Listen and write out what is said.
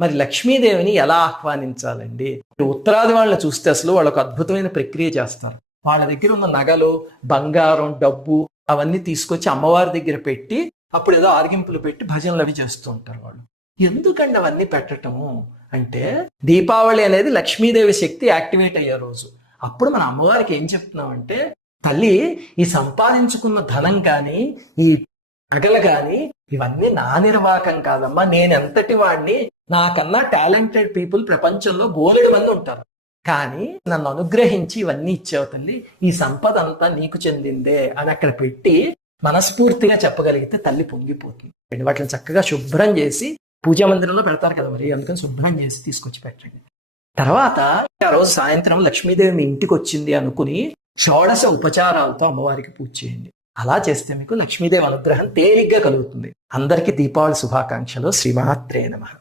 మరి లక్ష్మీదేవిని ఎలా ఆహ్వానించాలండి? ఉత్తరాది వాళ్ళని చూస్తే అసలు వాళ్ళు ఒక అద్భుతమైన ప్రక్రియ చేస్తారు. వాళ్ళ దగ్గర ఉన్న నగలు, బంగారం, డబ్బు అవన్నీ తీసుకొచ్చి అమ్మవారి దగ్గర పెట్టి అప్పుడు ఏదో ఆరగింపులు పెట్టి భజనలు అవి చేస్తూ ఉంటారు వాళ్ళు. ఎందుకండి అవన్నీ పెట్టటము అంటే, దీపావళి అనేది లక్ష్మీదేవి శక్తి యాక్టివేట్ అయ్యే రోజు. అప్పుడు మన అమ్మవారికి ఏం చెప్తున్నామంటే, తల్లి ఈ సంపాదించుకున్న ధనం కానీ, ఈ నగలు కానీ ఇవన్నీ నా నిర్వాహకం కాదమ్మా. నేను ఎంతటి వాడిని, నాకన్నా టాలెంటెడ్ పీపుల్ ప్రపంచంలో బోలెడు మంది ఉంటారు. కానీ నన్ను అనుగ్రహించి ఇవన్నీ ఇచ్చావు తల్లి, ఈ సంపద అంతా నీకు చెందిందే అని అక్కడ పెట్టి మనస్ఫూర్తిగా చెప్పగలిగితే తల్లి పొంగిపోతుంది. వాటిని చక్కగా శుభ్రం చేసి పూజా మందిరంలో పెడతారు కదా, మరి అందుకని శుభ్రం చేసి తీసుకొచ్చి పెట్టండి. తర్వాత ఆ రోజు సాయంత్రం లక్ష్మీదేవి మీ ఇంటికి వచ్చింది అనుకుని షోడశ ఉపచారాలతో అమ్మవారికి పూజ చేయండి. అలా చేస్తే మీకు లక్ష్మీదేవి అనుగ్రహం తేలిగ్గా కలుగుతుంది. అందరికీ దీపావళి శుభాకాంక్షలు. శ్రీమాత్రే నమః.